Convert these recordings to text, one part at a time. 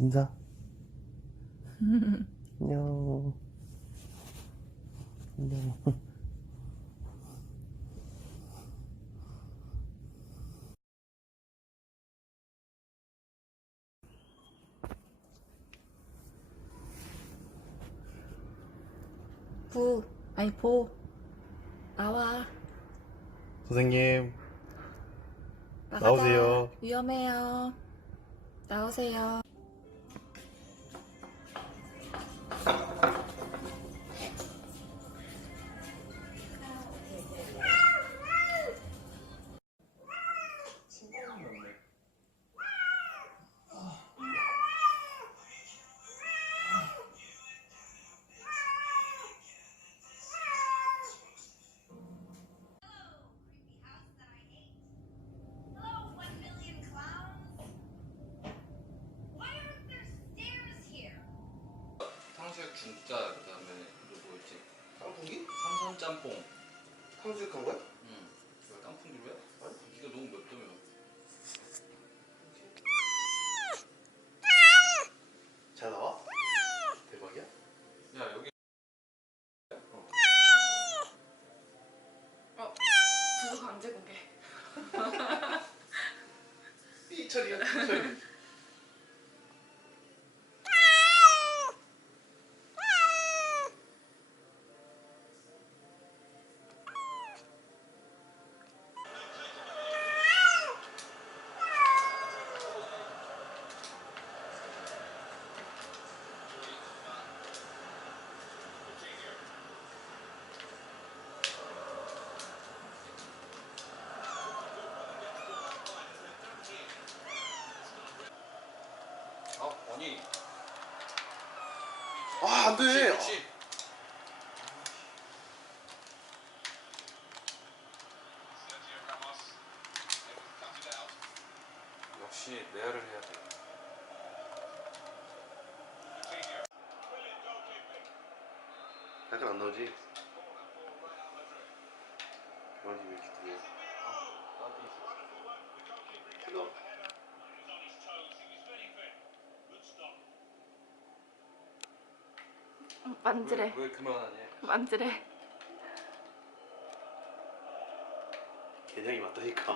인사. 안녕. 안녕. 부, 아니 보, 나와. 선생님, 나가자. 나오세요. 위험해요. 나오세요. 탕수육 중짜 그다음에 또 뭐였지? 깐풍기? 삼선 짬뽕. 탕수육 한 거야? 응. 왜 깐풍기로 해? 아니 이거 너무 맵다며. 잘 나와? 대박이야? 야 여기. 부부 강제 공개. 삐처리야, 삐처리. 아니. 아, 안 돼. 역시. 역시 레아를 해야 돼. 약간 안 나오지? 병원이 왜 이렇게 뜨거워? 뜨거워. 만지래. 왜 그만하냐? 만지래. 개냥이 맞다니까.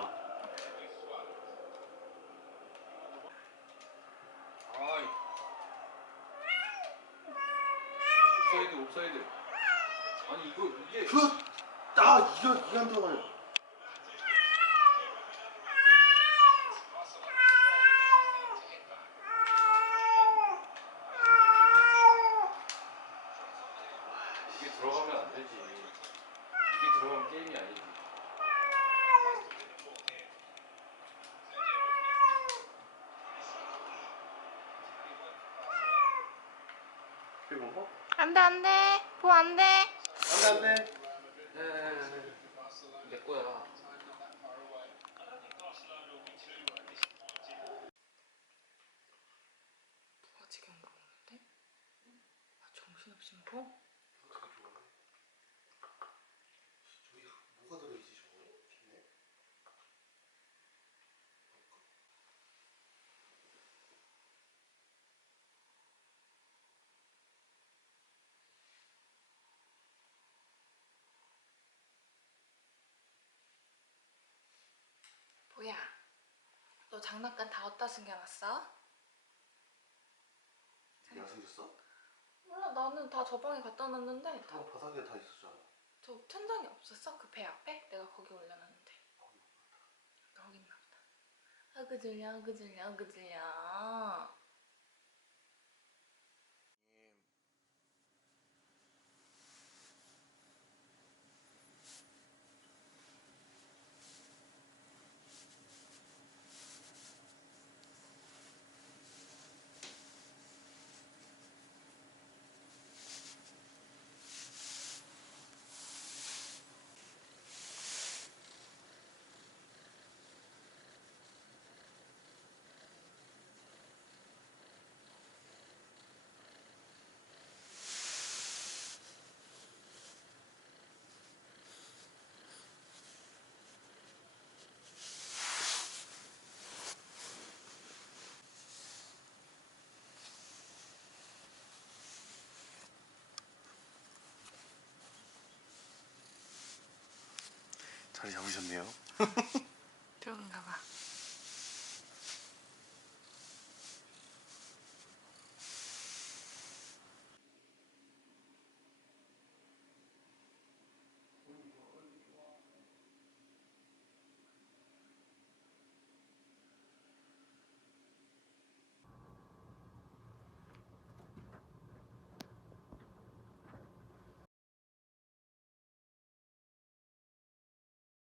아이. 옵사이드 옵사이드. 아니 이게. 이게 안 들어가요. 이게 들어가면 안 되지. 이게 들어가면 게임이 아니지. 그리고 뭐? 안돼 안돼. 보 안돼. 안 돼, 안 돼. 내 거야. 누가 지금 먹는데? 아, 정신없이 먹어? 뭐가 들어있지, 저거? 좋네. 보야, 너 장난감 다 어디다 숨겨놨어? 내가 생겼어? 몰라, 나는 다 저 방에 갖다 놨는데 저 바닥에 다 있었잖아. 저 천장에 없었어? 그 배 앞에? 내가 거기 올려놨는데. 거기 있나 보다. 아그 들려 아그 들려 아그 들려. 자리 잡으셨네요. 들어간가 봐.